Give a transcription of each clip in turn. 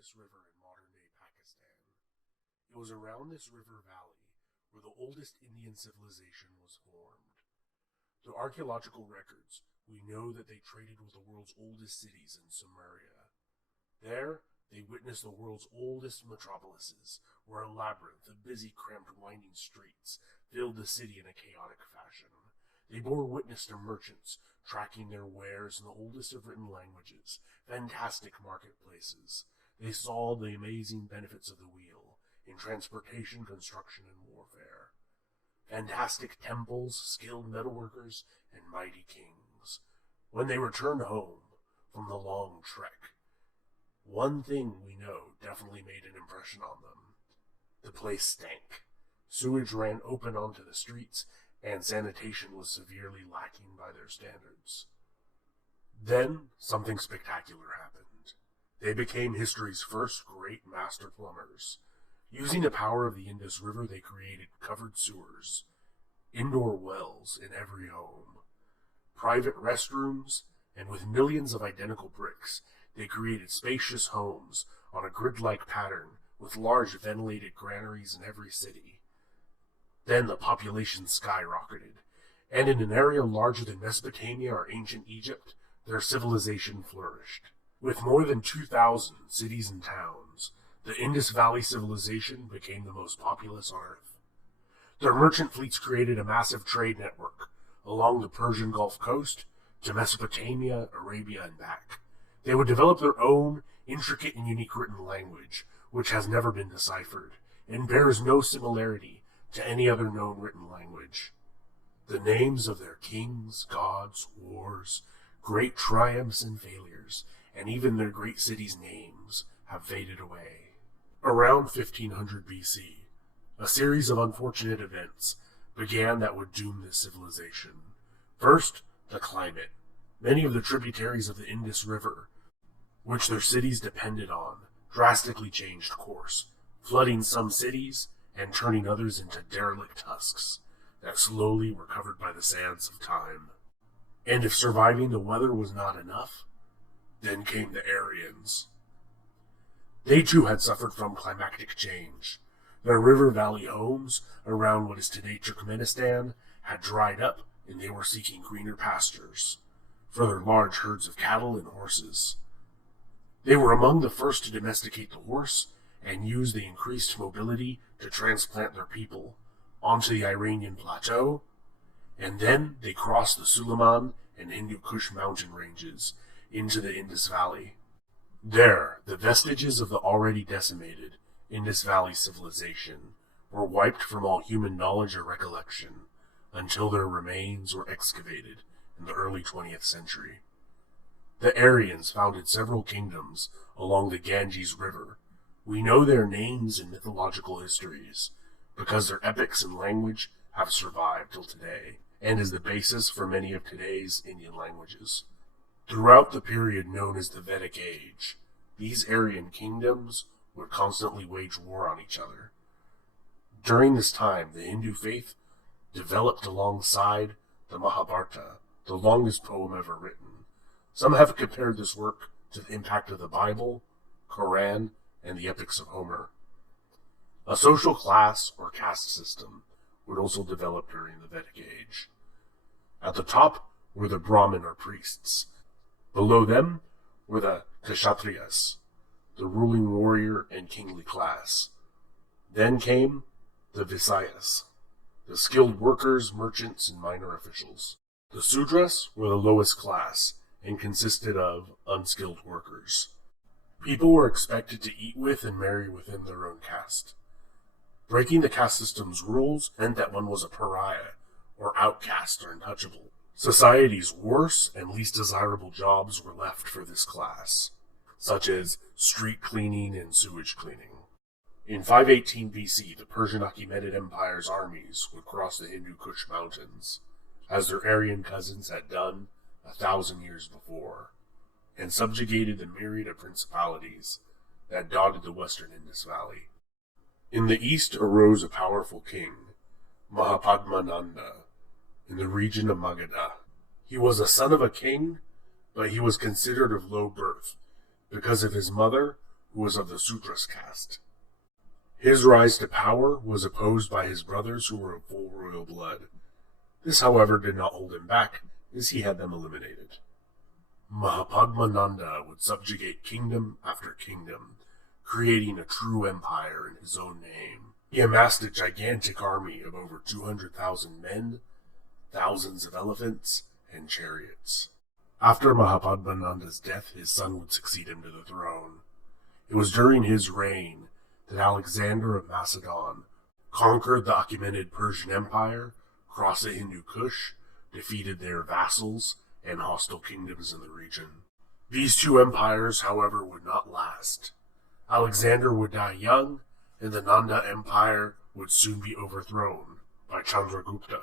Indus River in modern-day Pakistan. It was around this river valley where the oldest Indian civilization was formed. Through archaeological records, we know that they traded with the world's oldest cities in Sumeria. There, they witnessed the world's oldest metropolises, where a labyrinth of busy, cramped, winding streets filled the city in a chaotic fashion. They bore witness to merchants tracking their wares in the oldest of written languages, fantastic marketplaces. They saw the amazing benefits of the wheel in transportation, construction, and warfare. Fantastic temples, skilled metalworkers, and mighty kings. When they returned home from the long trek, one thing we know definitely made an impression on them. The place stank. Sewage ran open onto the streets, and sanitation was severely lacking by their standards. Then, something spectacular happened. They became history's first great master plumbers. Using the power of the Indus River, they created covered sewers, indoor wells in every home, private restrooms, and with millions of identical bricks, they created spacious homes on a grid-like pattern with large ventilated granaries in every city. Then the population skyrocketed, and in an area larger than Mesopotamia or ancient Egypt, their civilization flourished. With more than 2,000 cities and towns, the Indus Valley civilization became the most populous on Earth. Their merchant fleets created a massive trade network along the Persian Gulf Coast to Mesopotamia, Arabia, and back. They would develop their own intricate and unique written language, which has never been deciphered, and bears no similarity to any other known written language. The names of their kings, gods, wars, great triumphs and failures, and even their great cities' names have faded away. Around 1500 BC, a series of unfortunate events began that would doom this civilization. First, the climate. Many of the tributaries of the Indus River, which their cities depended on, drastically changed course, flooding some cities and turning others into derelict husks that slowly were covered by the sands of time. And if surviving the weather was not enough, then came the Aryans. They too had suffered from climatic change. Their river valley homes around what is today Turkmenistan had dried up, and they were seeking greener pastures for their large herds of cattle and horses. They were among the first to domesticate the horse and use the increased mobility to transplant their people onto the Iranian plateau, and then they crossed the Suleiman and Hindu Kush mountain ranges into the Indus Valley. There, the vestiges of the already decimated Indus Valley civilization were wiped from all human knowledge or recollection until their remains were excavated in the early 20th century. The Aryans founded several kingdoms along the Ganges River. We know their names in mythological histories because their epics and language have survived till today and is the basis for many of today's Indian languages. Throughout the period known as the Vedic Age, these Aryan kingdoms would constantly wage war on each other. During this time, the Hindu faith developed alongside the Mahabharata, the longest poem ever written. Some have compared this work to the impact of the Bible, Quran, and the epics of Homer. A social class or caste system would also develop during the Vedic Age. At the top were the Brahmin or priests. Below them were the Kshatriyas, the ruling warrior and kingly class. Then came the Visaiyas, the skilled workers, merchants, and minor officials. The Sudras were the lowest class and consisted of unskilled workers. People were expected to eat with and marry within their own caste. Breaking the caste system's rules meant that one was a pariah, or outcast or untouchable. Society's worst and least desirable jobs were left for this class, such as street cleaning and sewage cleaning. In 518 BC, the Persian Achaemenid Empire's armies would cross the Hindu Kush mountains, as their Aryan cousins had done 1,000 years before, and subjugated the myriad of principalities that dotted the western Indus Valley. In the east arose a powerful king, Mahapadmananda, in the region of Magadha. He was a son of a king, but he was considered of low birth because of his mother, who was of the Sudras caste. His rise to power was opposed by his brothers who were of full royal blood. This, however, did not hold him back, as he had them eliminated. Mahapadmananda would subjugate kingdom after kingdom, creating a true empire in his own name. He amassed a gigantic army of over 200,000 men, thousands of elephants, and chariots. After Mahapadmananda's death, his son would succeed him to the throne. It was during his reign that Alexander of Macedon conquered the Achaemenid Persian Empire, crossed the Hindu Kush, defeated their vassals and hostile kingdoms in the region. These two empires, however, would not last. Alexander would die young, and the Nanda Empire would soon be overthrown by Chandragupta.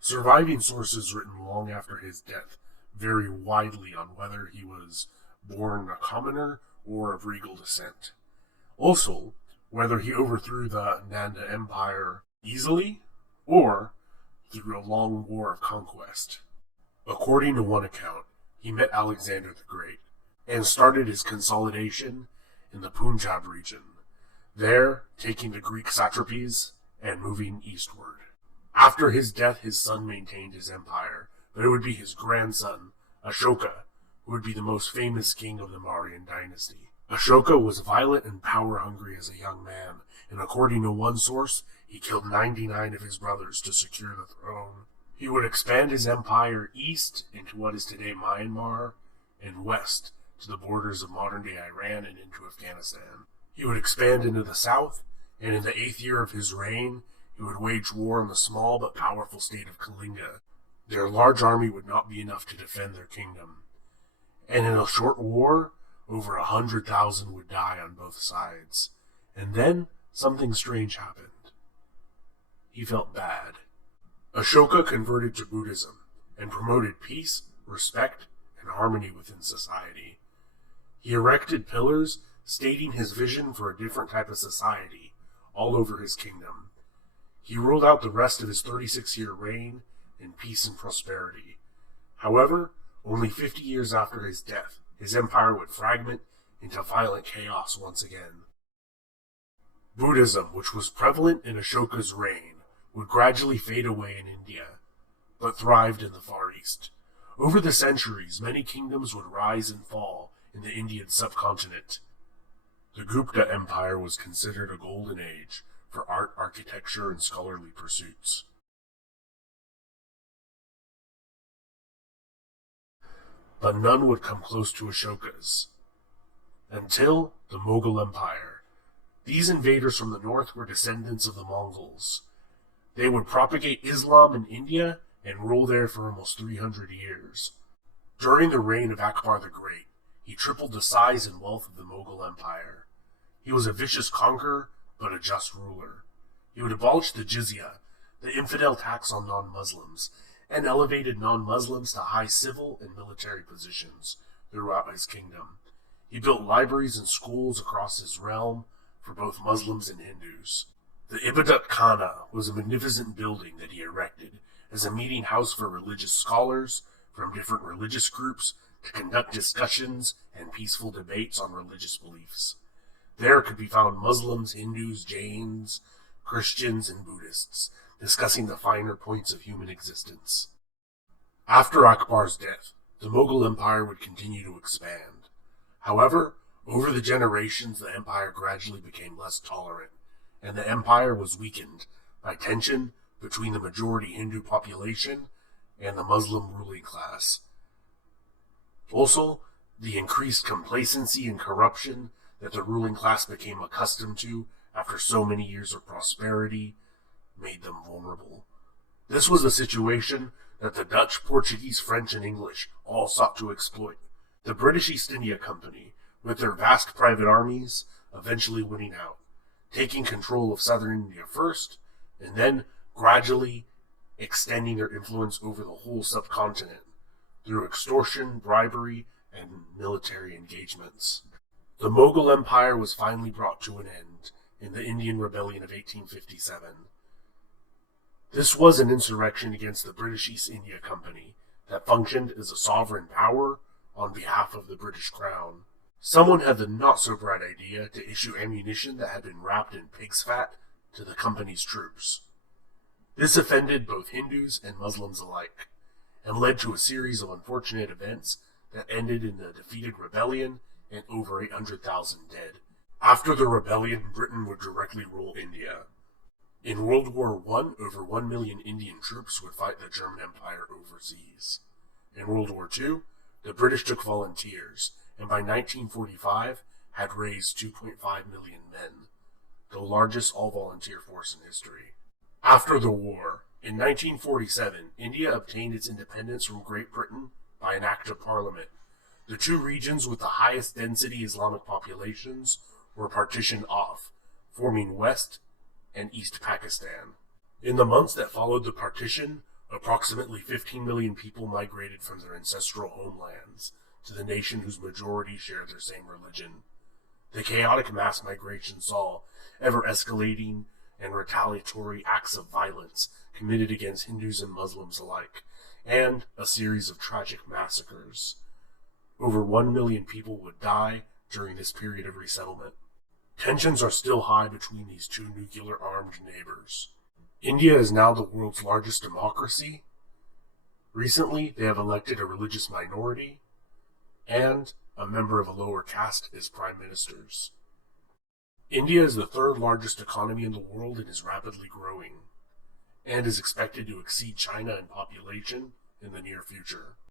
Surviving sources written long after his death vary widely on whether he was born a commoner or of regal descent. Also, whether he overthrew the Nanda Empire easily or through a long war of conquest. According to one account, he met Alexander the Great and started his consolidation in the Punjab region, there taking the Greek satrapies and moving eastward. After his death, his son maintained his empire, but it would be his grandson, Ashoka, who would be the most famous king of the Mauryan dynasty. Ashoka was violent and power-hungry as a young man, and according to one source, he killed 99 of his brothers to secure the throne. He would expand his empire east into what is today Myanmar, and west to the borders of modern-day Iran and into Afghanistan. He would expand into the south, and in the 8th year of his reign, he would wage war on the small but powerful state of Kalinga. Their large army would not be enough to defend their kingdom, and in a short war, over 100,000 would die on both sides. And then, something strange happened. He felt bad. Ashoka converted to Buddhism and promoted peace, respect, and harmony within society. He erected pillars stating his vision for a different type of society all over his kingdom. He ruled out the rest of his 36-year reign in peace and prosperity. However, only 50 years after his death, his empire would fragment into violent chaos once again. Buddhism, which was prevalent in Ashoka's reign, would gradually fade away in India, but thrived in the Far East. Over the centuries, many kingdoms would rise and fall in the Indian subcontinent. The Gupta Empire was considered a golden age for art, architecture, and scholarly pursuits. But none would come close to Ashoka's, until the Mughal Empire. These invaders from the north were descendants of the Mongols. They would propagate Islam in India and rule there for almost 300 years. During the reign of Akbar the Great, he tripled the size and wealth of the Mughal Empire. He was a vicious conqueror, but a just ruler. He would abolish the jizya, the infidel tax on non-Muslims, and elevated non-Muslims to high civil and military positions throughout his kingdom. He built libraries and schools across his realm for both Muslims and Hindus. The Ibadat Khana was a magnificent building that he erected as a meeting house for religious scholars from different religious groups to conduct discussions and peaceful debates on religious beliefs. There could be found Muslims, Hindus, Jains, Christians, and Buddhists discussing the finer points of human existence. After Akbar's death, the Mughal Empire would continue to expand. However, over the generations, the empire gradually became less tolerant, and the empire was weakened by tension between the majority Hindu population and the Muslim ruling class. Also, the increased complacency and corruption that the ruling class became accustomed to after so many years of prosperity made them vulnerable. This was a situation that the Dutch, Portuguese, French, and English all sought to exploit. The British East India Company, with their vast private armies, eventually winning out, taking control of southern India first, and then gradually extending their influence over the whole subcontinent through extortion, bribery, and military engagements. The Mughal Empire was finally brought to an end in the Indian Rebellion of 1857. This was an insurrection against the British East India Company that functioned as a sovereign power on behalf of the British Crown. Someone had the not-so-bright idea to issue ammunition that had been wrapped in pig's fat to the company's troops. This offended both Hindus and Muslims alike, and led to a series of unfortunate events that ended in a defeated rebellion and over 800,000 dead. After the rebellion, Britain would directly rule India. In World War I, over 1 million Indian troops would fight the German Empire overseas. In World War II, the British took volunteers, and by 1945 had raised 2.5 million men, the largest all-volunteer force in history. After the war, in 1947, India obtained its independence from Great Britain by an act of parliament. The two regions with the highest density Islamic populations were partitioned off, forming West and East Pakistan. In the months that followed the partition, approximately 15 million people migrated from their ancestral homelands to the nation whose majority shared their same religion. The chaotic mass migration saw ever-escalating and retaliatory acts of violence committed against Hindus and Muslims alike, and a series of tragic massacres. Over 1 million people would die during this period of resettlement. Tensions are still high between these two nuclear-armed neighbors. India is now the world's largest democracy. Recently, they have elected a religious minority and a member of a lower caste as prime ministers. India is the third largest economy in the world and is rapidly growing, and is expected to exceed China in population in the near future.